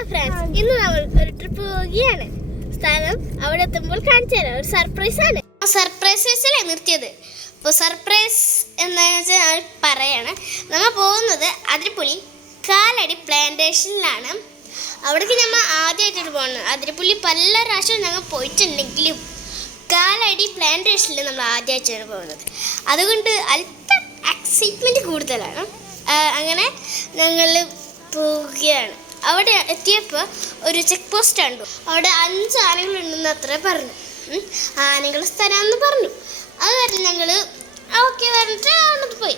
Hello friends, ഇന്ന് നമ്മൾ ഒരു ട്രിപ്പ് പോവുകയാണ്. സ്ഥലം അവിടെ എത്തുമ്പോൾ കാണിച്ചു തരാം. ഒരു സർപ്രൈസ് ആണ്. സർപ്രൈസ് വെച്ചല്ലേ നിർത്തിയത്. ഇപ്പോൾ സർപ്രൈസ് എന്താണെന്ന് വെച്ചാൽ ഞാൻ പറയാണ്. നമ്മൾ പോകുന്നത് അതിരപ്പള്ളി കാലടി പ്ലാന്റേഷനിലാണ്. അവിടേക്ക് ഞങ്ങൾ ആദ്യമായിട്ടാണ് പോകുന്നത്. അതിരപ്പള്ളി പല പ്രാവശ്യവും ഞങ്ങൾ പോയിട്ടുണ്ടെങ്കിലും കാലടി പ്ലാന്റേഷനിൽ നമ്മൾ ആദ്യമായിട്ടാണ് പോകുന്നത്. അതുകൊണ്ട് അല്പം എക്സൈറ്റ്മെൻറ്റ് കൂടുതലാണ്. അങ്ങനെ ഞങ്ങൾ പോവുകയാണ്. അവിടെ എത്തിയപ്പോൾ ഒരു ചെക്ക് പോസ്റ്റ് കണ്ടു. അവിടെ 5 ആനകളുണ്ടെന്ന് അത്ര പറഞ്ഞു. ആനകൾ സ്ഥലമെന്ന് പറഞ്ഞു. അത് കാരണം ഞങ്ങൾ ഓക്കെ പറഞ്ഞിട്ട് അവിടെ പോയി.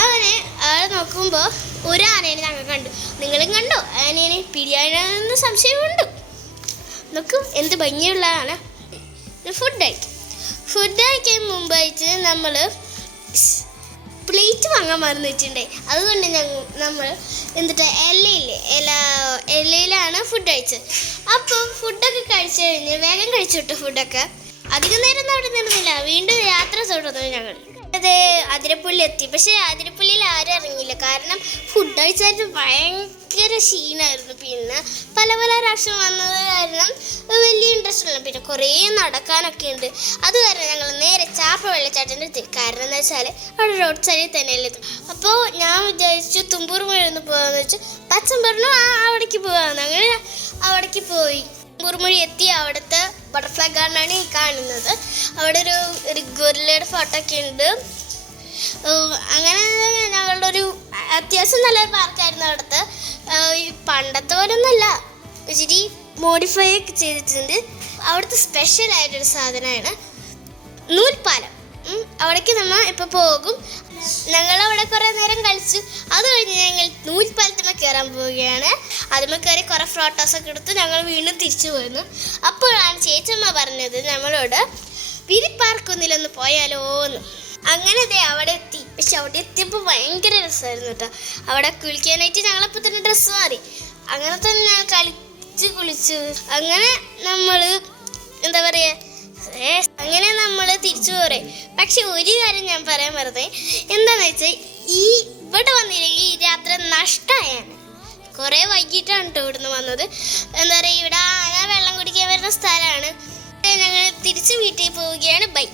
അങ്ങനെ അവിടെ നോക്കുമ്പോൾ ഒരു ആനേനെ ഞങ്ങൾ കണ്ടു. നിങ്ങളും കണ്ടോ? ആനേനെ പിടിയാനെന്ന് സംശയമുണ്ട്. നോക്കും എന്ത് ഭംഗിയുള്ളതാണ്. ഫുഡ് കഴിക്കാൻ മുമ്പായിട്ട് നമ്മൾ പ്ലേറ്റ് വാങ്ങാൻ മറന്നു വെച്ചിട്ടുണ്ടേ. അതുകൊണ്ട് നമ്മൾ എന്നിട്ട് ഇലയിലാണ് ഫുഡ് കഴിച്ചത്. അപ്പോൾ ഫുഡൊക്കെ കഴിച്ചു കഴിഞ്ഞ് വേഗം കഴിച്ചു വിട്ടു. ഫുഡൊക്കെ അധികം നേരം അവിടെ നിന്നില്ല. വീണ്ടും യാത്ര തുടർന്നു ഞങ്ങൾ. അതിരപ്പള്ളി എത്തി. പക്ഷേ അതിരപ്പള്ളിയിൽ ആരും ഇറങ്ങിയില്ല. കാരണം ഫുഡ് കഴിച്ചായിട്ട് ഭയങ്കര ക്ഷീണമായിരുന്നു. പിന്നെ പല പ്രാവശ്യം വന്നത് കാരണം വലിയ ഇൻട്രസ്റ്റ് ഉള്ള. പിന്നെ കുറേ നടക്കാനൊക്കെ ഉണ്ട്. അത് കാരണം ഞങ്ങൾ നേരെ ചാപ്പ വെള്ളച്ചാട്ടൻ്റെ എത്തി. കാരണം എന്താ വെച്ചാൽ അവിടെ റോഡ് സൈഡിൽ തന്നെയല്ലേ എത്തും. അപ്പോൾ ഞാൻ വിചാരിച്ചു തുമ്പൂർ മുഴന്ന് പോകാമെന്ന് വെച്ചു. അച്ഛൻ പറഞ്ഞു അവിടേക്ക് പോകാമെന്ന്. അങ്ങനെ അവിടേക്ക് പോയി. തുമ്പൂർമൊഴി എത്തി. അവിടുത്തെ ബട്ടർഫ്ലൈ ഗാർഡനാണ് ഈ കാണുന്നത്. അവിടെ ഒരു ഗൊറില്ലയുടെ ഫോട്ടോ ഒക്കെ ഉണ്ട്. അങ്ങനെ ഞങ്ങളുടെ ഒരു അത്യാവശ്യം നല്ലൊരു പാർക്കായിരുന്നു അവിടുത്തെ. പണ്ടത്തെ പോലൊന്നുമല്ല, ഇച്ചിരി മോഡിഫൈ ഒക്കെ ചെയ്തിട്ടുണ്ട്. അവിടുത്തെ സ്പെഷ്യലായിട്ടൊരു സാധനമാണ് നൂൽപ്പാലം. അവിടേക്ക് നമ്മൾ ഇപ്പോൾ പോകും. ഞങ്ങളവിടെ കുറേ നേരം കളിച്ചു. അത് കഴിഞ്ഞ് ഞങ്ങൾ നൂൽപ്പാലത്തിന്മേൽ കയറാൻ പോവുകയാണ്. അതിന്മേൽ കയറി കുറേ ഫോട്ടോസൊക്കെ എടുത്ത് ഞങ്ങൾ വീണ്ടും തിരിച്ചു പോയിരുന്നു. അപ്പോഴാണ് ചേച്ചമ്മ പറഞ്ഞത് നമ്മളോട് വിരിപ്പാർക്കൊന്നിലൊന്ന് പോയാലോ എന്ന്. അങ്ങനെ അവിടെ എത്തി. പക്ഷെ അവിടെ എത്തിയപ്പോൾ ഭയങ്കര രസമായിരുന്നു കേട്ടോ. അവിടെ കുളിക്കാനായിട്ട് ഞങ്ങളപ്പോൾ തന്നെ ഡ്രസ്സ് മാറി. അങ്ങനെ തന്നെ ഞാൻ കളിച്ച് കുളിച്ചു. അങ്ങനെ നമ്മൾ എന്താ പറയുക, അങ്ങനെ നമ്മൾ തിരിച്ചു പോരേ. പക്ഷെ ഒരു കാര്യം ഞാൻ പറയാൻ മറന്നേ. എന്താണെന്ന് വെച്ചാൽ ഇവിടെ വന്നില്ലെങ്കിൽ ഈ യാത്ര നഷ്ടമായാണ്. കുറേ വൈകിട്ടാണ് കേട്ടോ ഇവിടുന്ന് വന്നത്. എന്താ പറയുക, ഇവിടെ ആന വെള്ളം കുടിക്കാൻ വരുന്ന സ്ഥലമാണ്. ഞങ്ങൾ തിരിച്ച് വീട്ടിൽ പോവുകയാണ്. ബൈ.